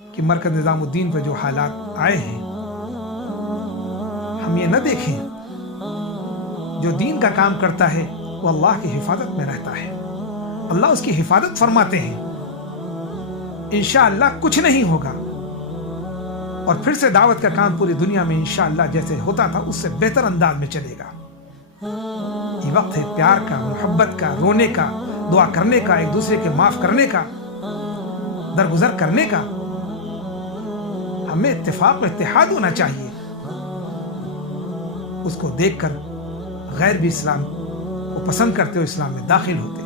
کہ مرکز نظام الدین پر جو حالات آئے ہیں ہم یہ نہ دیکھیں جو دین کا کام کرتا ہے وہ اللہ کی حفاظت میں رہتا ہے، اللہ اس کی حفاظت فرماتے ہیں، انشاءاللہ کچھ نہیں ہوگا، اور پھر سے دعوت کا کام پوری دنیا میں انشاءاللہ جیسے ہوتا تھا اس سے بہتر انداز میں چلے گا۔ یہ وقت ہے پیار کا، محبت کا، رونے کا، دعا کرنے کا، ایک دوسرے کے معاف کرنے کا، درگزر کرنے کا۔ ہمیں اتفاق و اتحاد ہونا چاہیے، اس کو دیکھ کر غیر بھی اسلام کو پسند کرتے ہو، اسلام میں داخل ہوتے۔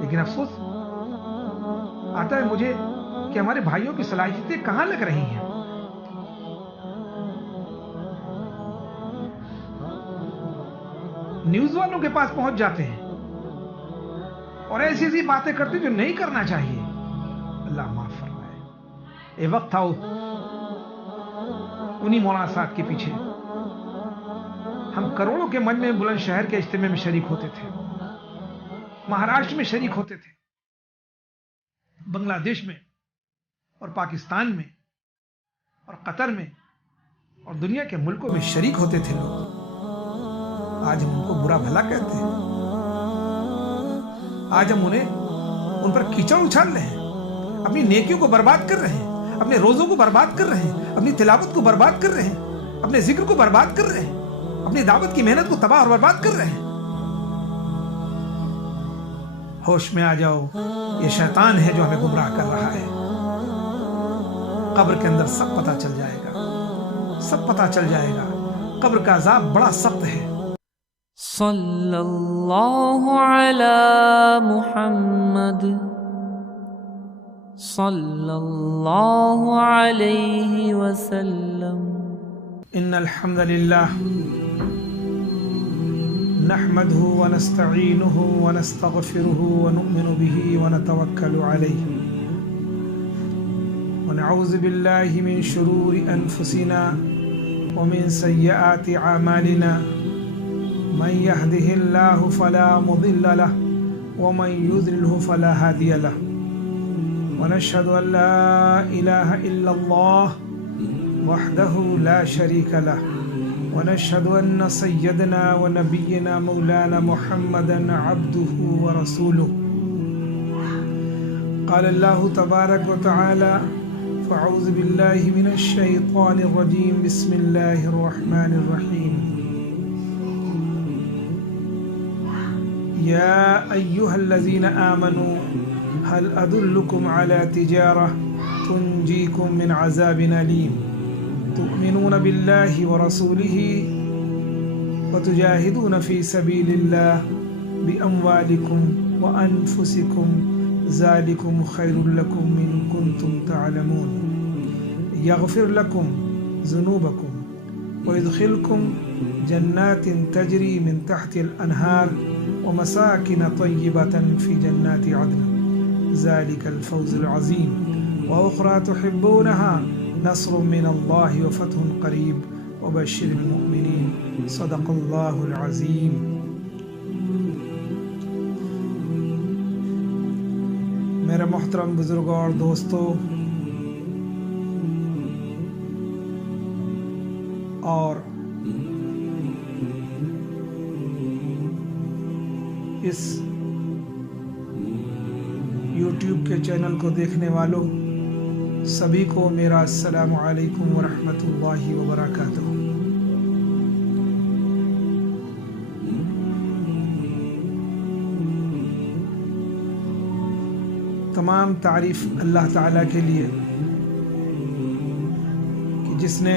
لیکن افسوس آتا ہے مجھے کہ ہمارے بھائیوں کی صلاحیتیں کہاں لگ رہی ہیں۔ نیوز والوں کے پاس پہنچ جاتے ہیں اور ایسی ایسی باتیں کرتے جو نہیں کرنا چاہیے۔ اللہ معاف فرمائے۔ یہ وقت تھا انہی مولانا صاحب کے پیچھے ہم کروڑوں کے مجمع بلند شہر کے اجتماع میں شریک ہوتے تھے، مہاراشٹر میں شریک ہوتے تھے، بنگلہ دیش میں اور پاکستان میں اور قطر میں اور دنیا کے ملکوں میں شریک ہوتے تھے لوگ۔ آج ہم ان کو برا بھلا کہتے ہیں، آج ہم ان پر کیچڑ اچھال رہے ہیں، اپنی نیکیوں کو برباد کر رہے ہیں، اپنے روزوں کو برباد کر رہے ہیں، اپنی تلاوت کو برباد کر رہے ہیں، اپنے ذکر کو برباد کر رہے ہیں، اپنی دعوت کی محنت کو تباہ اور برباد کر رہے ہیں۔ ہوش میں آ جاؤ، یہ شیطان ہے جو ہمیں گمراہ کر رہا ہے۔ قبر کے اندر سب پتہ چل جائے گا، سب پتہ چل جائے گا۔ قبر کا عذاب بڑا سخت ہے۔ صلی اللہ علی محمد صلی اللہ علیہ وسلم۔ ان الحمد للہ نحمده ونستعینه ونستغفره ونؤمن به ونتوکل علیہ ونعوذ باللہ من شرور انفسنا ومن سیئات اعمالنا، من يهده الله فلا مضل له ومن يضلله فلا هادي له، ونشهد أن لا إله إلا الله وحده لا شريك له، ونشهد أن سيدنا ونبينا مولانا محمدا عبده ورسوله۔ قال الله تبارك وتعالى: فأعوذ بالله من الشيطان الرجيم، بسم الله الرحمن الرحيم۔ يا أيها الذين آمنوا هل أدلكم على تجارة تنجيكم من عذاب أليم تؤمنون بالله ورسوله وتجاهدون في سبيل الله بأموالكم وأنفسكم ذلكم خير لكم إن كنتم تعلمون، يغفر لكم ذنوبكم ويدخلكم جنات تجري من تحت الأنهار ومساكن طيبة في جنات عدن، ذلك الفوز العظيم، وأخرى تحبونها نصر من الله وفتح قريب وبشر المؤمنين، صدق الله العظيم۔ میرے محترم بزرگوں اور دوستوں اور اس یوٹیوب کے چینل کو دیکھنے والوں سبھی کو میرا السلام علیکم ورحمۃ اللہ وبرکاتہ۔ تمام تعریف اللہ تعالیٰ کے لیے کہ جس نے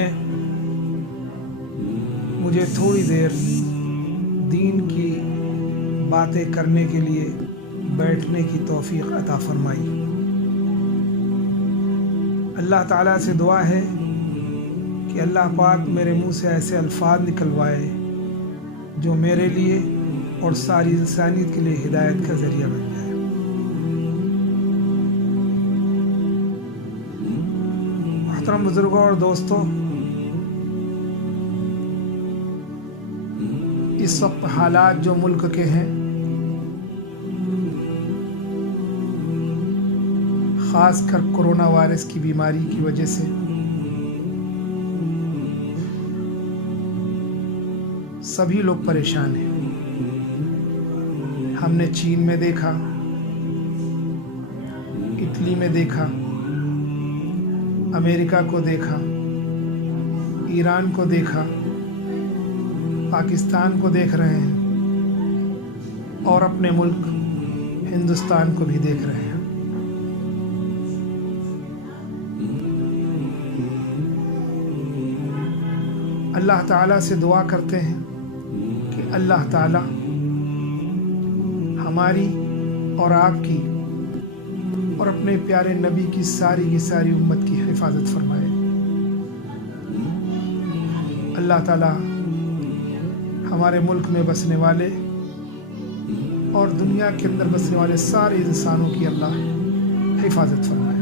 مجھے تھوڑی دیر دین کی باتیں کرنے کے لیے بیٹھنے کی توفیق عطا فرمائی۔ اللہ تعالیٰ سے دعا ہے کہ اللہ پاک میرے منہ سے ایسے الفاظ نکلوائے جو میرے لیے اور ساری انسانیت کے لیے ہدایت کا ذریعہ بن جائے۔ محترم بزرگوں اور دوستوں، اس وقت حالات جو ملک کے ہیں، خاص کر کورونا وائرس کی بیماری کی وجہ سے سبھی لوگ پریشان ہیں۔ ہم نے چین میں دیکھا، اٹلی میں دیکھا، امریکہ کو دیکھا، ایران کو دیکھا، پاکستان کو دیکھ رہے ہیں اور اپنے ملک ہندوستان کو بھی دیکھ رہے ہیں۔ اللہ تعالیٰ سے دعا کرتے ہیں کہ اللہ تعالیٰ ہماری اور آپ کی اور اپنے پیارے نبی کی ساری امت کی حفاظت فرمائے۔ اللہ تعالیٰ ہمارے ملک میں بسنے والے اور دنیا کے اندر بسنے والے سارے انسانوں کی اللہ حفاظت فرمائے،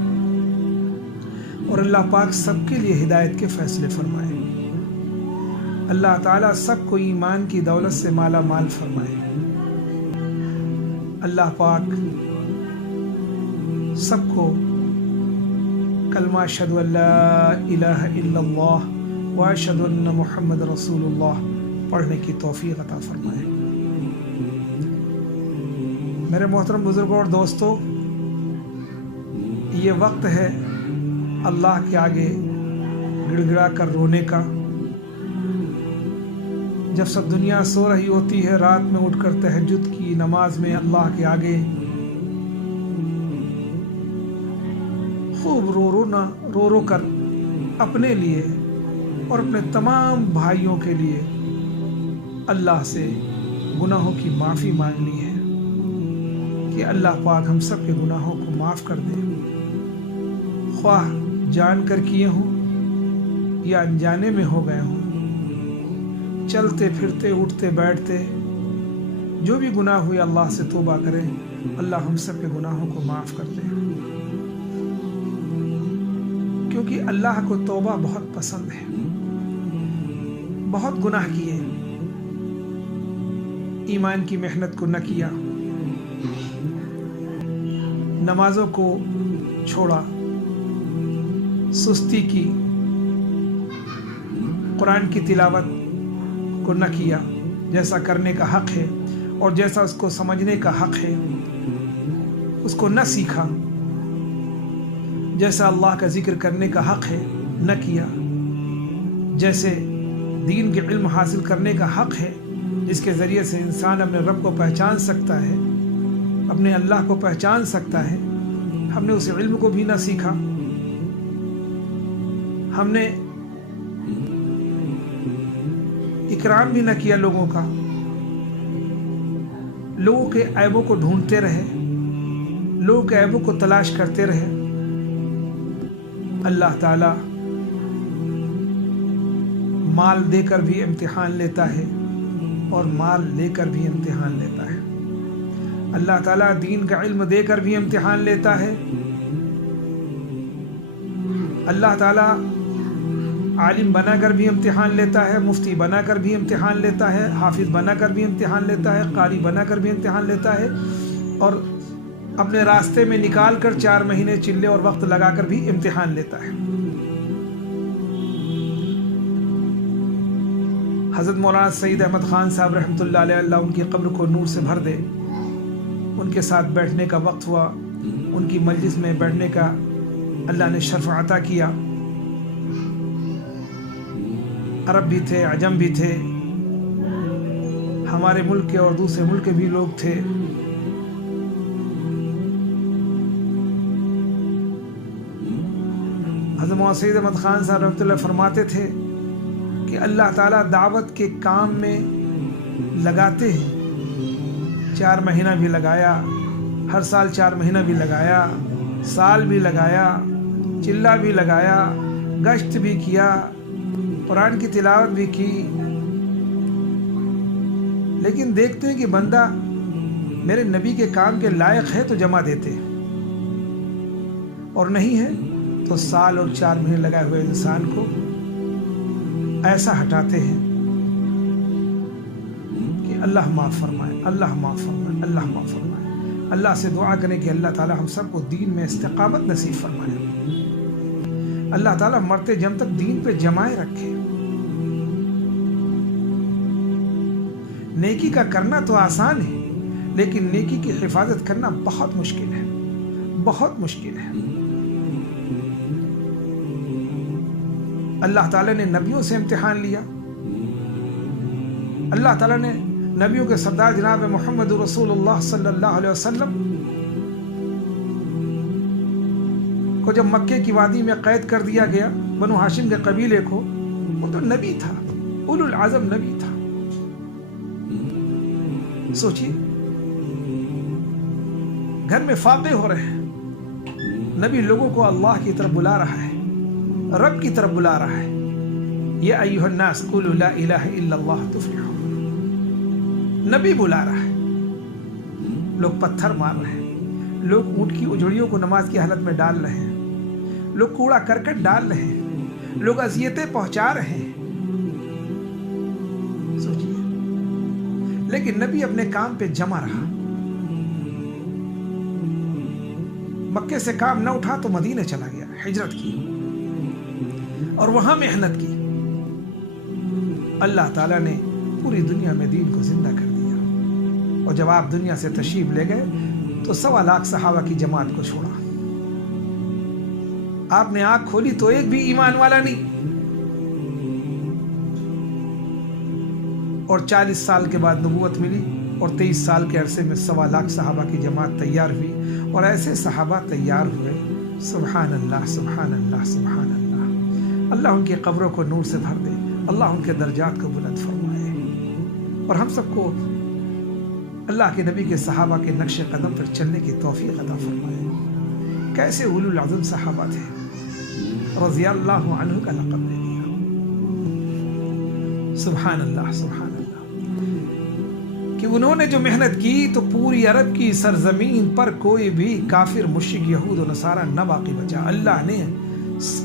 اور اللہ پاک سب کے لیے ہدایت کے فیصلے فرمائے۔ اللہ تعالیٰ سب کو ایمان کی دولت سے مالا مال فرمائے۔ اللہ پاک سب کو کلمہ اشہد ان لا الہ الا اللہ و اشہد ان محمد رسول اللہ پڑھنے کی توفیق عطا فرمائے۔ میرے محترم بزرگوں اور دوستوں، یہ وقت ہے اللہ کے آگے گڑ گڑا کر رونے کا۔ جب سب دنیا سو رہی ہوتی ہے، رات میں اٹھ کر تہجد کی نماز میں اللہ کے آگے خوب رو رو کر اپنے لیے اور اپنے تمام بھائیوں کے لیے اللہ سے گناہوں کی معافی مانگنی ہے کہ اللہ پاک ہم سب کے گناہوں کو معاف کر دے، خواہ جان کر کیے ہوں یا انجانے میں ہو گئے ہوں، چلتے پھرتے اٹھتے بیٹھتے جو بھی گناہ ہوئے اللہ سے توبہ کریں، اللہ ہم سب کے گناہوں کو معاف کر دے، کیونکہ اللہ کو توبہ بہت پسند ہے۔ بہت گناہ کیے، ایمان کی محنت کو نہ کیا، نمازوں کو چھوڑا، سستی کی، قرآن کی تلاوت کو نہ کیا جیسا کرنے کا حق ہے اور جیسا اس کو سمجھنے کا حق ہے، اس کو نہ سیکھا، جیسا اللہ کا ذکر کرنے کا حق ہے نہ کیا، جیسے دین کے علم حاصل کرنے کا حق ہے جس کے ذریعے سے انسان اپنے رب کو پہچان سکتا ہے، اپنے اللہ کو پہچان سکتا ہے، ہم نے اس علم کو بھی نہ سیکھا، ہم نے اکرام بھی نہ کیا لوگوں کا، لوگوں کے عیبوں کو ڈھونڈتے رہے، لوگوں کے عیبوں کو تلاش کرتے رہے۔ اللہ تعالی مال دے کر بھی امتحان لیتا ہے اور مال لے کر بھی امتحان لیتا ہے۔ اللہ تعالیٰ دین کا علم دے کر بھی امتحان لیتا ہے، اللہ تعالیٰ عالم بنا کر بھی امتحان لیتا ہے، مفتی بنا کر بھی امتحان لیتا ہے، حافظ بنا کر بھی امتحان لیتا ہے، قاری بنا کر بھی امتحان لیتا ہے، اور اپنے راستے میں نکال کر 4 مہینے چلے اور وقت لگا کر بھی امتحان لیتا ہے۔ حضرت مولانا سعید احمد خان صاحب رحمۃ اللہ علیہ، اللہ ان کی قبر کو نور سے بھر دے، ان کے ساتھ بیٹھنے کا وقت ہوا، ان کی مجلس میں بیٹھنے کا اللہ نے شرف عطا کیا۔ عرب بھی تھے، عجم بھی تھے، ہمارے ملک کے اور دوسرے ملک کے بھی لوگ تھے۔ حضرت مولانا سعید احمد خان صاحب رحمۃ اللہ فرماتے تھے کہ اللہ تعالیٰ دعوت کے کام میں لگاتے ہیں، 4 مہینہ بھی لگایا، ہر سال 4 مہینہ بھی لگایا، سال بھی لگایا، چلہ بھی لگایا، گشت بھی کیا، قرآن کی تلاوت بھی کی، لیکن دیکھتے ہیں کہ بندہ میرے نبی کے کام کے لائق ہے تو جمع دیتے ہیں، اور نہیں ہے تو سال اور 4 مہینے لگائے ہوئے انسان کو ایسا ہٹاتے ہیں کہ اللہ معاف فرمائے، اللہ معاف فرمائے، اللہ معاف فرمائے۔ اللہ سے دعا کریں کہ اللہ تعالی ہم سب کو دین میں استقامت نصیب فرمائے، اللہ تعالی مرتے جم تک دین پہ جمائے رکھے۔ نیکی کا کرنا تو آسان ہے، لیکن نیکی کی حفاظت کرنا بہت مشکل ہے، بہت مشکل ہے۔ اللہ تعالیٰ نے نبیوں سے امتحان لیا، اللہ تعالیٰ نے نبیوں کے سردار جناب محمد رسول اللہ صلی اللہ علیہ وسلم کو جب مکے کی وادی میں قید کر دیا گیا، بنو ہاشم کے قبیلے کو، وہ تو نبی تھا، اولو العزم نبی تھا۔ سوچئے، گھر میں فاقے ہو رہے ہیں، نبی لوگوں کو اللہ کی طرف بلا رہا ہے، رب کی طرف بلا رہا ہے، یا ایھا الناس قولوا لا الہ الا اللہ تفلحوا۔ نبی بلا رہا ہے، لوگ پتھر مار رہے ہیں، لوگ اونٹ کی اجڑیوں کو نماز کی حالت میں ڈال رہے ہیں، لوگ کوڑا کرکٹ ڈال رہے ہیں، لوگ اذیتیں پہنچا رہے ہیں۔ سوچئے، لیکن نبی اپنے کام پہ جمع رہا، مکے سے کام نہ اٹھا تو مدینے چلا گیا، ہجرت کی اور وہاں محنت کی۔ اللہ تعالیٰ نے پوری دنیا میں دین کو زندہ کر دیا، اور جب آپ دنیا سے تشریف لے گئے تو 1.25 لاکھ صحابہ کی جماعت کو چھوڑا۔ آپ نے آنکھ کھولی تو ایک بھی ایمان والا نہیں، اور 40 سال کے بعد نبوت ملی، اور 23 سال کے عرصے میں 1.25 لاکھ صحابہ کی جماعت تیار ہوئی، اور ایسے صحابہ تیار ہوئے، سبحان اللہ سبحان اللہ سبحان اللہ۔ اللہ ان کی قبروں کو نور سے بھر دے، اللہ ان کے درجات کو بلند فرمائے، اور ہم سب کو اللہ کے نبی کے صحابہ کے نقش قدم پر چلنے کی توفیق عطا فرمائے۔ کیسے اولو العزم صحابہ تھے، رضی اللہ عنہ کا لقب دے دیا۔ سبحان اللہ سبحان اللہ، کہ انہوں نے جو محنت کی تو پوری عرب کی سرزمین پر کوئی بھی کافر مشرک یہود و نصارہ نہ باقی بچا۔ اللہ نے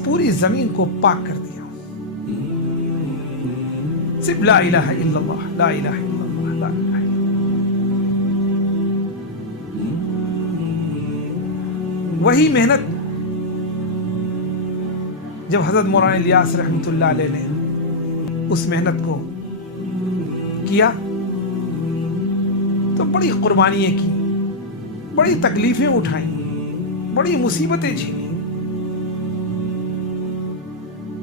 پوری زمین کو پاک کر دیا، صرف لا الہ الا اللہ، لا الہ الا اللہ، لا الہ الا اللہ۔ وہی محنت جب حضرت مولانا الیاس رحمۃ اللہ علیہ نے اس محنت کو کیا تو بڑی قربانیاں کی، بڑی تکلیفیں اٹھائیں، بڑی مصیبتیں جھیلی،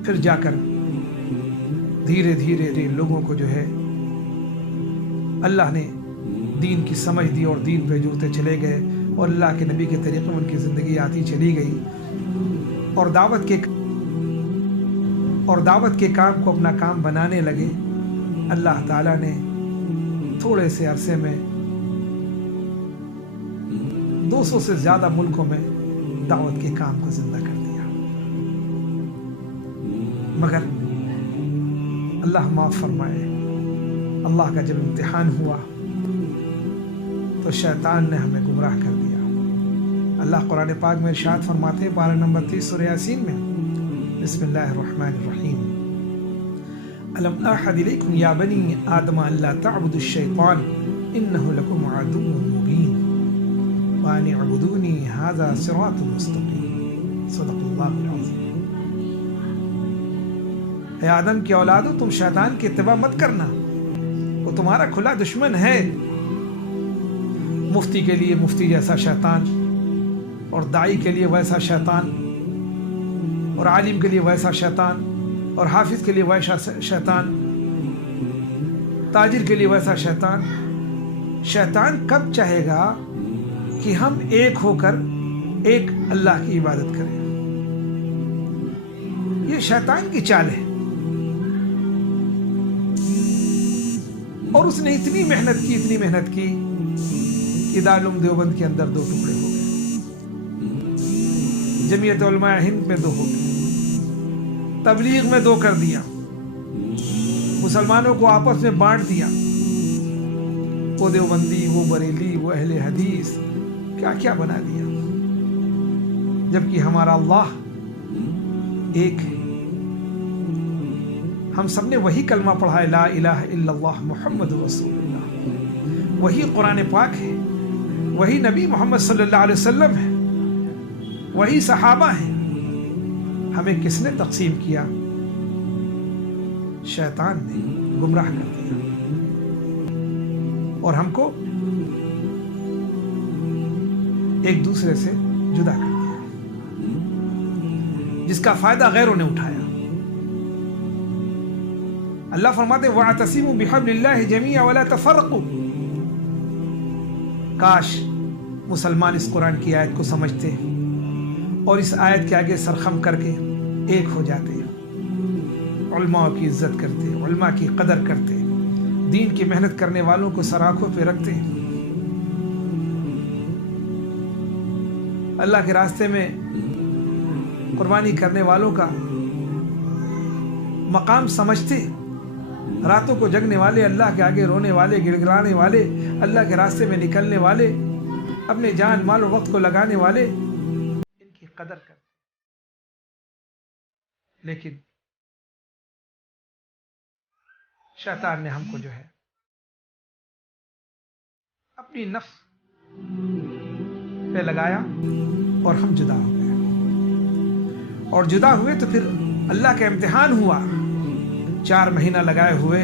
پھر جا کر دھیرے دھیرے لوگوں کو جو ہے اللہ نے دین کی سمجھ دی، اور دین پہ جڑتے چلے گئے، اور اللہ کے نبی کے طریقے میں ان کی زندگی آتی چلی گئی، اور دعوت کے کام کو اپنا کام بنانے لگے۔ اللہ تعالیٰ نے تھوڑے سے عرصے میں 200 سے زیادہ ملکوں میں دعوت کے کام کو زندہ کر دیا۔ مگر اللہ معاف فرمائے، اللہ کا جب امتحان ہوا تو شیطان نے ہمیں گمراہ کر دیا۔ اللہ قرآن پاک میں ارشاد فرماتے ہیں، پارہ نمبر 30 سورہ یاسین میں، بسم اللہ الرحمن الرحیم، الم اعہد الیکم یا بنی آدم الا تعبدوا الشیطان انہ لکم عدو مبین وان اعبدونی ھذا صراط مستقیم۔ صدق اللہ العظیم۔ اے آدم کی اولادو، تم شیطان کی اتباع مت کرنا، وہ تمہارا کھلا دشمن ہے۔ مفتی کے لیے مفتی جیسا شیطان، اور داعی کے لیے ویسا شیطان، اور عالم کے لیے ویسا شیطان، اور حافظ کے لیے ویسا شیطان، تاجر کے لیے ویسا شیطان۔ شیطان کب چاہے گا کہ ہم ایک ہو کر ایک اللہ کی عبادت کریں؟ یہ شیطان کی چال ہے، اور اس نے اتنی محنت کی کہ دارالعلوم دیوبند کے اندر 2 ٹکڑے ہو گئے، جمعیت علماء ہند میں 2 ہو گئے، تبلیغ میں 2 کر دیا، مسلمانوں کو آپس میں بانٹ دیا، وہ دیوبندی، وہ بریلی، وہ اہل حدیث، کیا کیا بنا دیا، جبکہ ہمارا اللہ ایک ہے۔ ہم سب نے وہی کلمہ پڑھا ہے، لا الہ الا اللہ محمد رسول اللہ، وہی قرآن پاک ہے، وہی نبی محمد صلی اللہ علیہ وسلم ہے، وہی صحابہ ہیں۔ ہمیں کس نے تقسیم کیا؟ شیطان نے گمراہ کر دیا اور ہم کو ایک دوسرے سے جدا کر دیا، جس کا فائدہ غیروں نے اٹھایا۔ اللہ فرماتے وَاعْتَصِمُوا بِحَبْلِ اللَّهِ جَمِيعًا وَلَا تَفَرَّقُوا۔ کاش مسلمان اس قرآن کی آیت کو سمجھتے اور اس آیت کے آگے سرخم کر کے ایک ہو جاتے، علماء کی عزت کرتے، علماء کی قدر کرتے، دین کی محنت کرنے والوں کو سراخوں پہ رکھتے، اللہ کے راستے میں قربانی کرنے والوں کا مقام سمجھتے، راتوں کو جگنے والے، اللہ کے آگے رونے والے، گڑ گڑانے والے، اللہ کے راستے میں نکلنے والے، اپنے جان مال و وقت کو لگانے والے، ان کی قدر کرتے۔ لیکن شیطان نے ہم کو جو ہے اپنی نفس پہ لگایا اور ہم جدا ہو گئے، اور جدا ہوئے تو پھر اللہ کا امتحان ہوا۔ 4 مہینہ لگائے ہوئے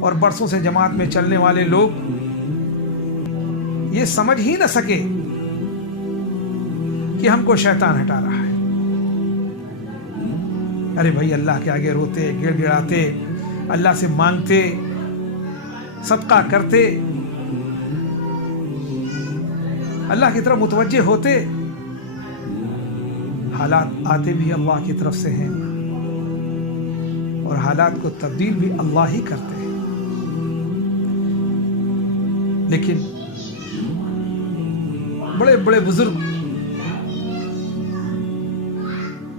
اور برسوں سے جماعت میں چلنے والے لوگ یہ سمجھ ہی نہ سکے کہ ہم کو شیطان ہٹا رہا ہے۔ ارے بھائی، اللہ کے آگے روتے، گڑ گڑاتے، اللہ سے مانگتے، صدقہ کرتے، اللہ کی طرف متوجہ ہوتے، حالات آتے بھی اللہ کی طرف سے ہیں اور حالات کو تبدیل بھی اللہ ہی کرتے ہیں۔ لیکن بڑے بڑے بزرگ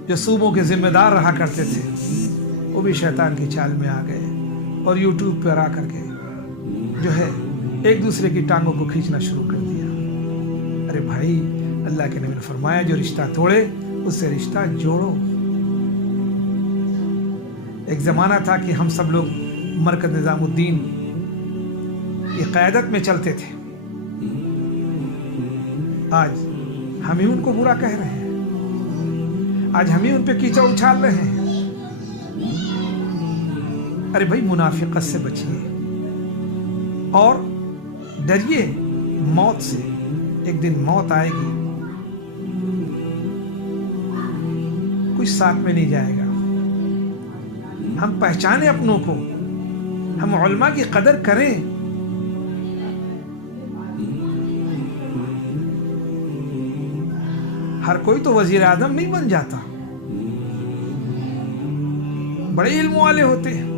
جو صوبوں کے ذمہ دار رہا کرتے تھے، وہ بھی شیطان کی چال میں آ گئے اور یوٹیوب پر آ کر کے جو ہے ایک دوسرے کی ٹانگوں کو کھینچنا شروع کر دیا۔ ارے بھائی، اللہ کے نبی نے فرمایا جو رشتہ توڑے اس سے رشتہ جوڑو۔ ایک زمانہ تھا کہ ہم سب لوگ مرکز نظام الدین کی قیادت میں چلتے تھے، آج ہم ہی ان کو برا کہہ رہے ہیں، آج ہم ہی ان پہ کیچڑ اچھال رہے ہیں۔ ارے بھائی، منافقت سے بچیے اور ڈریے موت سے۔ ایک دن موت آئے گی، کوئی ساتھ میں نہیں جائے گا۔ ہم پہچانیں اپنوں کو، ہم علماء کی قدر کریں۔ ہر کوئی تو وزیر اعظم نہیں بن جاتا، بڑے علم والے ہوتے ہیں،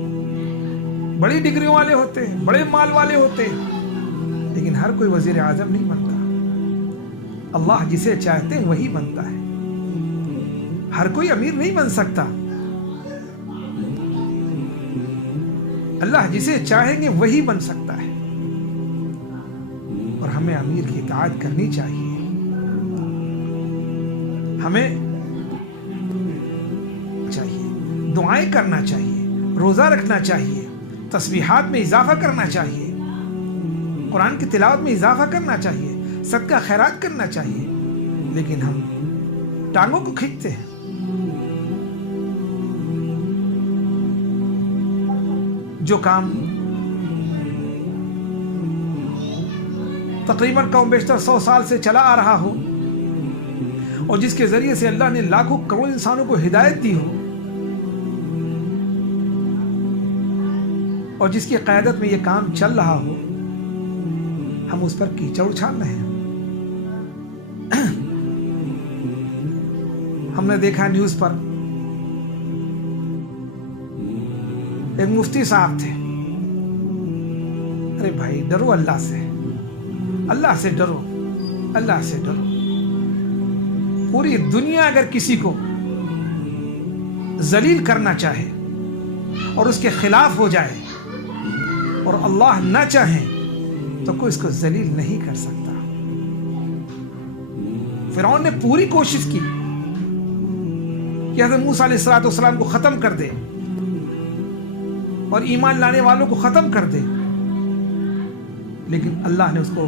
بڑی ڈگریوں والے ہوتے ہیں، بڑے مال والے ہوتے ہیں، لیکن ہر کوئی وزیر اعظم نہیں بنتا۔ اللہ جسے چاہتے ہیں وہی بنتا ہے، ہر کوئی امیر نہیں بن سکتا۔ اللہ جسے چاہیں گے وہی بن سکتا ہے، اور ہمیں امیر کی اطاعت کرنی چاہیے، ہمیں چاہیے دعائیں کرنا چاہیے، روزہ رکھنا چاہیے، تسبیحات میں اضافہ کرنا چاہیے، قرآن کی تلاوت میں اضافہ کرنا چاہیے، صدقہ خیرات کرنا چاہیے، لیکن ہم ٹانگوں کو کھینچتے ہیں۔ جو کام تقریباً کم بیشتر 100 سال سے چلا آ رہا ہو اور جس کے ذریعے سے اللہ نے لاکھوں کروڑ انسانوں کو ہدایت دی ہو اور جس کی قیادت میں یہ کام چل رہا ہو، ہم اس پر کیچڑ اچھال رہے ہیں۔ ہم نے دیکھا نیوز پر ایک مفتی صاحب تھے۔ ارے بھائی، ڈرو اللہ سے، اللہ سے ڈرو، اللہ سے ڈرو۔ پوری دنیا اگر کسی کو ذلیل کرنا چاہے اور اس کے خلاف ہو جائے اور اللہ نہ چاہیں تو کوئی اس کو ذلیل نہیں کر سکتا۔ فرعون نے پوری کوشش کی کہ حضرت موسیٰ علیہ السلام کو ختم کر دے اور ایمان لانے والوں کو ختم کر دے، لیکن اللہ نے اس کو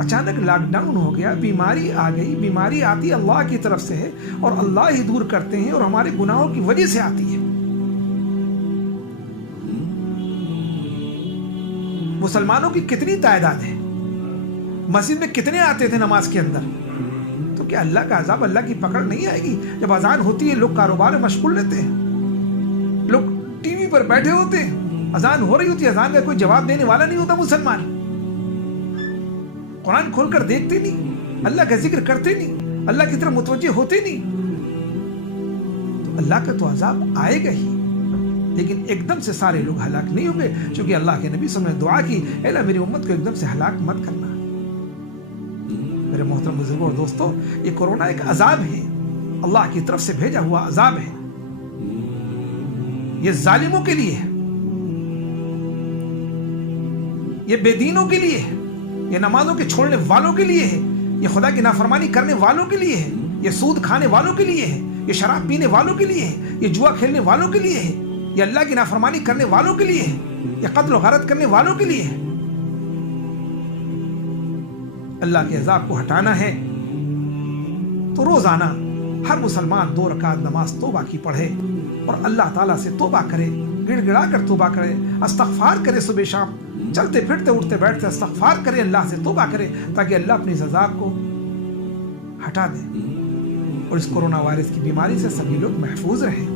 اچانک لاک ڈاؤن ہو گیا، بیماری آ گئی. بیماری آتی اللہ کی طرف سے ہے اور اللہ ہی دور کرتے ہیں اور ہمارے گناہوں کی وجہ سے آتی ہے. مسلمانوں کی کتنی تعداد ہے، مسجد میں کتنے آتے تھے نماز کے اندر، تو کیا اللہ کا عذاب، اللہ کی پکڑ نہیں آئے گی؟ جب اذان ہوتی ہے لوگ کاروبار میں مشغول رہتے ہیں، لوگ ٹی وی پر بیٹھے ہوتے ہیں، اذان ہو رہی ہوتی ہے، اذان کا کوئی جواب دینے والا نہیں ہوتا. مسلمان قرآن کھول کر دیکھتے نہیں، اللہ کا ذکر کرتے نہیں، اللہ کی طرف متوجہ ہوتے نہیں، تو اللہ کا تو عذاب آئے گا ہی. لیکن ایک دم سے سارے لوگ ہلاک نہیں ہوں گے، چونکہ اللہ کے نبی صلی اللہ علیہ وسلم نے دعا کی، اے اللہ میری امت کو ایک دم سے ہلاک مت کرنا. میرے محترم بزرگوں اور دوستوں، یہ کورونا ایک عذاب ہے، اللہ کی طرف سے بھیجا ہوا عذاب ہے. یہ ظالموں کے لیے ہے، یہ بے دینوں کے لیے ہے، یہ نمازوں کے چھوڑنے والوں کے لیے ہے، یہ خدا کی نافرمانی کرنے والوں کے لیے ہے، یہ سود کھانے والوں کے لیے ہے، یہ شراب پینے والوں کے لیے ہے، یہ جوا کھیلنے والوں کے لیے ہے، یہ اللہ کی نافرمانی کرنے والوں کے لیے ہے، یہ قتل و غارت کرنے والوں کے لیے ہے. اللہ کے عذاب کو ہٹانا ہے تو روزانہ ہر مسلمان 2 رکعت نماز توبہ کی پڑھے اور اللہ تعالیٰ سے توبہ کرے، گڑ گڑا کر توبہ کرے، استغفار کرے، صبح شام چلتے پھرتے اٹھتے بیٹھتے استغفار کرے، اللہ سے توبہ کرے، تاکہ اللہ اپنی سزا کو ہٹا دے اور اس کورونا وائرس کی بیماری سے سبھی لوگ محفوظ رہیں.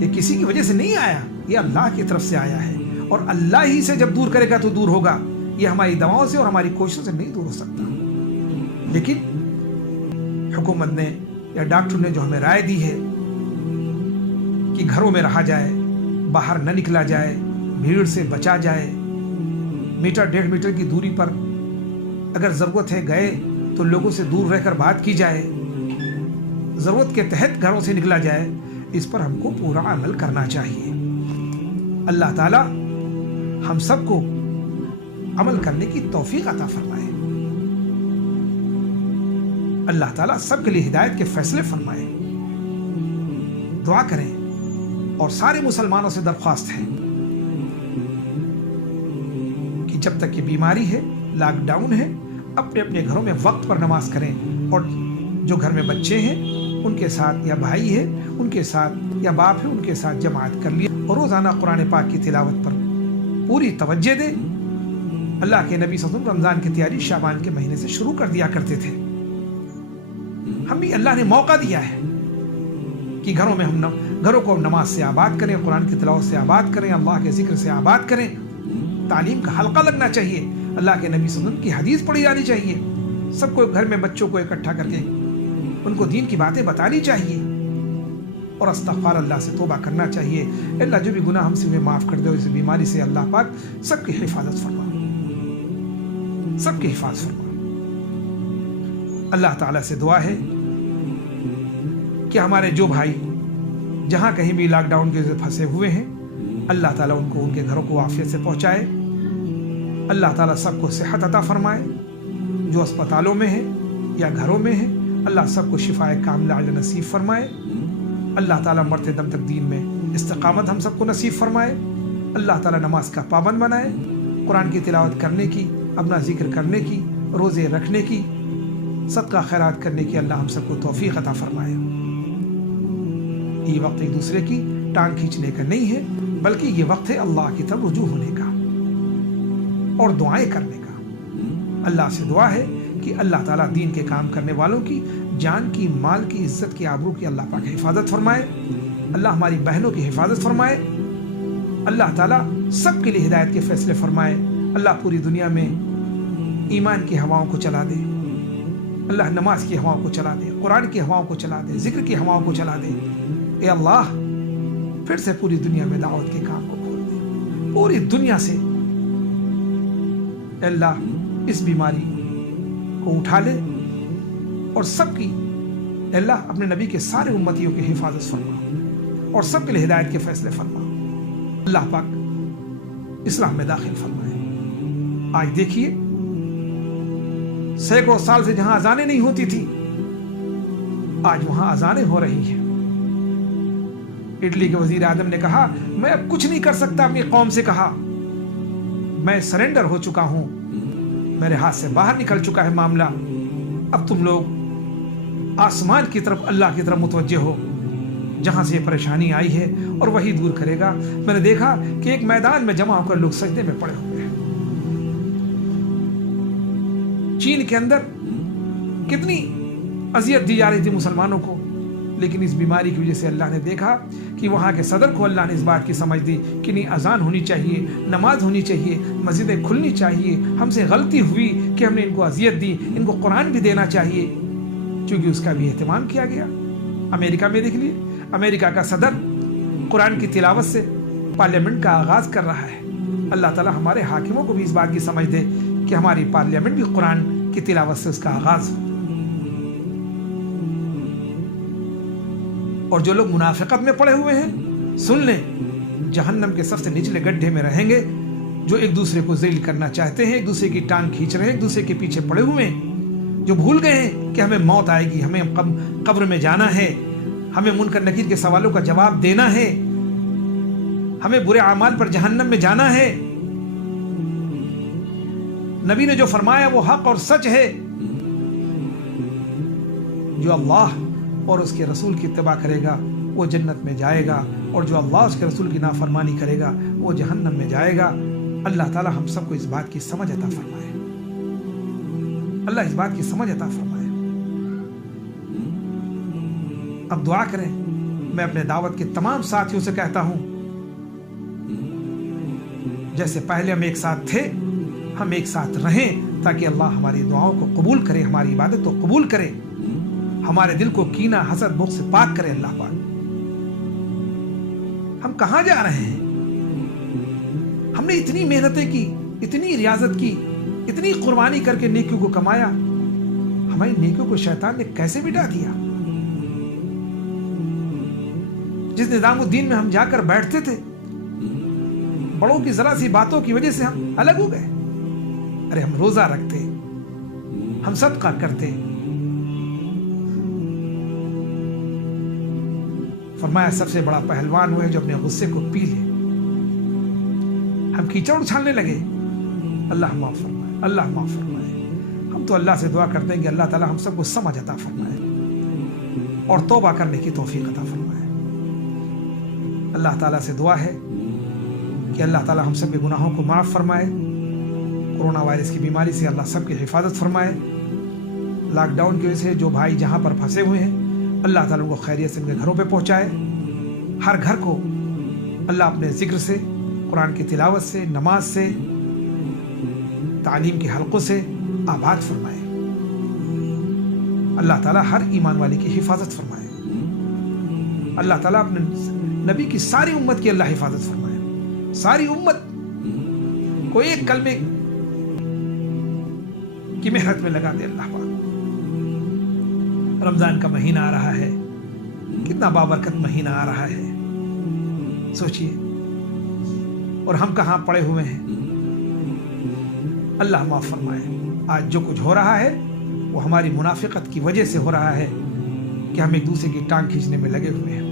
یہ کسی کی وجہ سے نہیں آیا، یہ اللہ کی طرف سے آیا ہے، اور اللہ ہی سے جب دور کرے گا تو دور ہوگا. یہ ہماری دواؤں سے اور ہماری کوششوں سے نہیں دور ہو سکتا. لیکن حکومت نے یا ڈاکٹر نے جو ہمیں رائے دی ہے کہ گھروں میں رہا جائے، باہر نہ نکلا جائے، بھیڑ سے بچا جائے، 1.5 میٹر کی دوری پر اگر ضرورت ہے گئے تو لوگوں سے دور رہ کر بات کی جائے، ضرورت کے تحت گھروں سے نکلا جائے، اس پر ہم کو پورا عمل کرنا چاہیے. اللہ تعالی ہم سب کو عمل کرنے کی توفیق عطا فرمائے. اللہ تعالیٰ سب کے لیے ہدایت کے فیصلے فرمائے. دعا کریں اور سارے مسلمانوں سے درخواست ہے کہ جب تک یہ بیماری ہے، لاک ڈاؤن ہے، اپنے اپنے گھروں میں وقت پر نماز کریں، اور جو گھر میں بچے ہیں ان کے ساتھ، یا بھائی ہے ان کے ساتھ، یا باپ ہے ان کے ساتھ جماعت کر لیا، اور روزانہ قرآن پاک کی تلاوت پر پوری توجہ دیں. اللہ کے نبی صلی اللہ علیہ وسلم رمضان کی تیاری شعبان کے مہینے سے شروع کر دیا کرتے تھے. ہم بھی اللہ نے موقع دیا ہے کہ گھروں کو نماز سے آباد کریں، قرآن کی تلاوت سے آباد کریں، اللہ کے ذکر سے آباد کریں. تعلیم کا حلقہ لگنا چاہیے، اللہ کے نبی صلی اللہ علیہ وسلم کی حدیث پڑھی جانی چاہیے، سب کو گھر میں بچوں کو اکٹھا کر کے ان کو دین کی باتیں بتانی چاہیے، اور استغفار اللہ سے توبہ کرنا چاہیے. اللہ جو بھی گناہ ہم سے ہوئے معاف کر دے، اس بیماری سے اللہ پاک سب کی حفاظت فرما، سب کی حفاظت فرما. اللہ تعالیٰ سے دعا ہے کہ ہمارے جو بھائی جہاں کہیں بھی لاک ڈاؤن کے پھنسے ہوئے ہیں، اللہ تعالیٰ ان کو ان کے گھروں کو عافیت سے پہنچائے. اللہ تعالیٰ سب کو صحت عطا فرمائے، جو اسپتالوں میں ہیں یا گھروں میں ہیں، اللہ سب کو شفائے کاملہ نصیب فرمائے. اللہ تعالیٰ مرتے دم تک دین میں استقامت ہم سب کو نصیب فرمائے. اللہ تعالیٰ نماز کا پابند بنائے، قرآن کی تلاوت کرنے کی، اپنا ذکر کرنے کی، روزے رکھنے کی، صدقہ خیرات کرنے کی اللہ ہم سب کو توفیق عطا فرمائے. یہ وقت ایک دوسرے کی ٹانگ کھینچنے کا نہیں ہے، بلکہ یہ وقت ہے اللہ کی طرف رجوع ہونے کا اور دعائیں کرنے کا. اللہ سے دعا ہے کہ اللہ تعالیٰ دین کے کام کرنے والوں کی جان کی، مال کی، عزت کی، آبرو کی اللہ پاک حفاظت فرمائے. اللہ ہماری بہنوں کی حفاظت فرمائے. اللہ تعالیٰ سب کے لیے ہدایت کے فیصلے فرمائے. اللہ پوری دنیا میں ایمان کی ہواؤں کو چلا دے، اللہ نماز کی ہواؤں کو چلا دے، قرآن کی ہواؤں کو چلا دے، ذکر کی ہواؤں کو چلا دے. اے اللہ پھر سے پوری دنیا میں دعوت کے کام کو کھول دے، پوری دنیا سے اے اللہ اس بیماری کو اٹھا لے، اور سب کی اے اللہ اپنے نبی کے سارے امتیوں کی حفاظت فرما اور سب کے لیے ہدایت کے فیصلے فرما. اللہ پاک اسلام میں داخل فرمائے. آج دیکھیے سینکڑوں سال سے جہاں اذانیں نہیں ہوتی تھی، آج وہاں اذانیں ہو رہی ہیں. اٹلی کے وزیر اعظم نے کہا میں اب کچھ نہیں کر سکتا، اپنی قوم سے کہا میں سرنڈر ہو چکا ہوں، میرے ہاتھ سے باہر نکل چکا ہے معاملہ، اب تم لوگ آسمان کی طرف، اللہ کی طرف متوجہ ہو جہاں سے یہ پریشانی آئی ہے، اور وہی دور کرے گا۔ میں نے دیکھا کہ ایک میدان میں جمع ہو کر لوگ سجدے میں پڑے ہوئے ہیں۔ چین کے اندر کتنی اذیت دی جا رہی تھی مسلمانوں کو، لیکن اس بیماری کی وجہ سے اللہ نے دیکھا کہ وہاں کے صدر کو اللہ نے اس بات کی سمجھ دی کہ نہیں، اذان ہونی چاہیے، نماز ہونی چاہیے، مسجدیں کھلنی چاہیے، ہم سے غلطی ہوئی کہ ہم نے ان کو اذیت دی، ان کو قرآن بھی دینا چاہیے، چونکہ اس کا بھی اہتمام کیا گیا۔ امریکہ میں دیکھ لیے، امریکہ کا صدر قرآن کی تلاوت سے پارلیمنٹ کا آغاز کر رہا ہے۔ اللہ تعالیٰ ہمارے حاکموں کو بھی اس بات کی سمجھ دے کہ ہماری پارلیمنٹ بھی قرآن کی تلاوت سے اس کا آغاز ہو۔ اور جو لوگ منافقت میں پڑے ہوئے ہیں، سن لیں، جہنم کے سب سے نچلے گڈھے میں رہیں گے، جو ایک دوسرے کو ذلیل کرنا چاہتے ہیں، ایک دوسرے کی ٹانگ کھینچ رہے ہیں، ایک دوسرے کے پیچھے پڑے ہوئے ہیں، جو بھول گئے ہیں کہ ہمیں موت آئے گی، ہمیں قبر میں جانا ہے، ہمیں منکر نکیر کے سوالوں کا جواب دینا ہے، ہمیں برے اعمال پر جہنم میں جانا ہے۔ نبی نے جو فرمایا وہ حق اور سچ ہے، جو اللہ اور اس کے رسول کی اتباع کرے گا وہ جنت میں جائے گا، اور جو اللہ اس کے رسول کی نافرمانی کرے گا وہ جہنم میں جائے گا۔ اللہ تعالی ہم سب کو اس بات کی سمجھ عطا فرمائے، اللہ اس بات کی سمجھ عطا فرمائے۔ اب دعا کریں۔ میں اپنے دعوت کے تمام ساتھیوں سے کہتا ہوں، جیسے پہلے ہم ایک ساتھ تھے، ہم ایک ساتھ رہیں، تاکہ اللہ ہماری دعاؤں کو قبول کرے، ہماری عبادت کو قبول کرے، ہمارے دل کو کینہ، حسد، بغض سے پاک کرے اللہ پاک۔ ہم کہاں جا رہے ہیں؟ ہم نے اتنی محنتیں کی، اتنی ریاضت کی، اتنی قربانی کر کے نیکیوں کو کمایا، ہماری نیکیوں کو شیطان نے کیسے مٹا دیا؟ جس نظام الدین میں ہم جا کر بیٹھتے تھے، بڑوں کی ذرا سی باتوں کی وجہ سے ہم الگ ہو گئے۔ ارے ہم روزہ رکھتے، ہم صدقہ کرتے، فرمایا سب سے بڑا پہلوان وہ ہے جو اپنے غصے کو پی لے۔ ہم کیچڑ اچھالنے لگے، اللہ معاف فرمائے، اللہ معاف فرمائے۔ ہم تو اللہ سے دعا کرتے ہیں کہ اللہ تعالی ہم سب کو سمجھ عطا فرمائے اور توبہ کرنے کی توفیق عطا فرمائے۔ اللہ تعالیٰ سے دعا ہے کہ اللہ تعالیٰ ہم سب کے گناہوں کو معاف فرمائے، کورونا وائرس کی بیماری سے اللہ سب کی حفاظت فرمائے، لاک ڈاؤن کی وجہ سے جو بھائی جہاں پر پھنسے ہوئے ہیں اللہ تعالیٰ کو خیریت سے ان کے گھروں پہ پہنچائے، ہر گھر کو اللہ اپنے ذکر سے، قرآن کی تلاوت سے، نماز سے، تعلیم کے حلقوں سے آباد فرمائے۔ اللہ تعالیٰ ہر ایمان والے کی حفاظت فرمائے۔ اللہ تعالیٰ اپنے نبی کی ساری امت کی اللہ حفاظت فرمائے، ساری امت کو ایک کلمے کی محنت میں لگا دے اللہ پاک۔ رمضان کا مہینہ آ رہا ہے، کتنا بابرکت مہینہ آ رہا ہے، سوچئے، اور ہم کہاں پڑے ہوئے ہیں۔ اللہ معاف فرمائے۔ آج جو کچھ ہو رہا ہے وہ ہماری منافقت کی وجہ سے ہو رہا ہے کہ ہم ایک دوسرے کی ٹانگ کھینچنے میں لگے ہوئے ہیں۔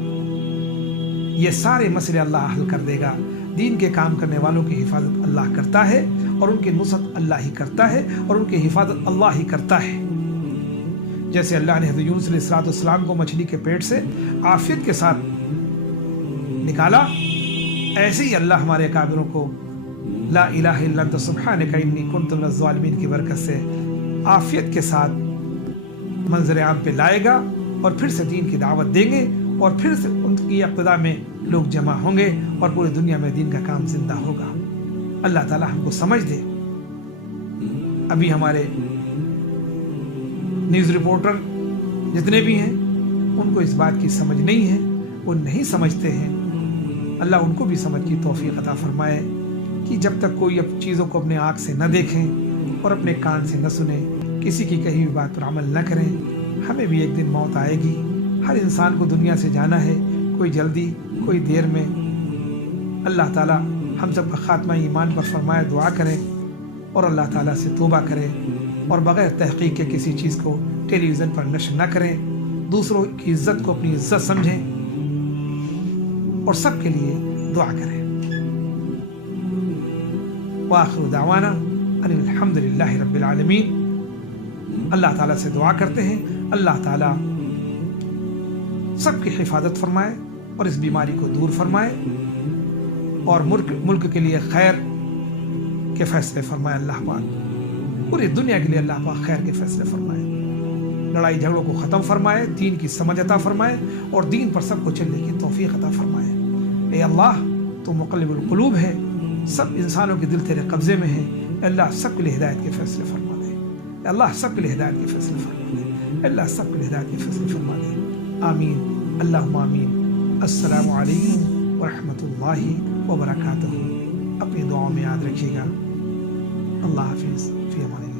یہ سارے مسئلے اللہ حل کر دے گا۔ دین کے کام کرنے والوں کی حفاظت اللہ کرتا ہے، اور ان کی نصرت اللہ ہی کرتا ہے، اور ان کی حفاظت اللہ ہی کرتا ہے۔ جیسے اللہ نے حضرت یونس علیہ السلام کو مچھلی کے پیٹ سے عافیت کے ساتھ نکالا، ایسے ہی اللہ ہمارے کافروں کو لا الہ الا انت سبحانک انی کنت من الظالمین کی برکت سے عافیت کے ساتھ منظر عام پہ لائے گا، اور پھر سے دین کی دعوت دیں گے، اور پھر سے ان کی اقتداء میں لوگ جمع ہوں گے، اور پوری دنیا میں دین کا کام زندہ ہوگا۔ اللہ تعالی ہم کو سمجھ دے۔ ابھی ہمارے نیوز رپورٹر جتنے بھی ہیں ان کو اس بات کی سمجھ نہیں ہے، وہ نہیں سمجھتے ہیں۔ اللہ ان کو بھی سمجھ کی توفیق عطا فرمائے کہ جب تک کوئی چیزوں کو اپنے آنکھ سے نہ دیکھیں اور اپنے کان سے نہ سنیں، کسی کی کہی ہوئی بات پر عمل نہ کریں۔ ہمیں بھی ایک دن موت آئے گی، ہر انسان کو دنیا سے جانا ہے، کوئی جلدی کوئی دیر میں۔ اللہ تعالیٰ ہم سب کا خاتمہ ایمان پر فرمائے۔ دعا کریں اور اللہ تعالیٰ سے توبہ کریں، اور بغیر تحقیق کے کسی چیز کو ٹیلی ویژن پر نشر نہ کریں، دوسروں کی عزت کو اپنی عزت سمجھیں، اور سب کے لیے دعا کریں۔ وآخر دعوانا الحمدللہ رب العالمین۔ اللہ تعالیٰ سے دعا کرتے ہیں اللہ تعالیٰ سب کی حفاظت فرمائے اور اس بیماری کو دور فرمائے اور ملک کے لیے خیر کے فیصلے فرمائے اللہ پاک، پوری دنیا کے لیے اللہ پاک خیر کے فیصلے فرمائے، لڑائی جھگڑوں کو ختم فرمائے، دین کی سمجھ عطا فرمائے اور دین پر سب کو چلنے کی توفیق عطا فرمائے۔ اے اللہ تو مقلب القلوب ہے، سب انسانوں کے دل تیرے قبضے میں ہیں، اللہ سب کے لیے ہدایت کے فیصلے فرما دے، اللہ سب کے لیے ہدایت کے فیصلے فرما دے، اللہ سب کے لیے ہدایت کے فیصلے فرما دے، آمین اللہم آمین۔ السلام علیکم ورحمۃ اللہ وبرکاتہ۔ اپنی دعاؤں میں یاد رکھیے گا۔ اللہ حافظ، فی امان اللہ۔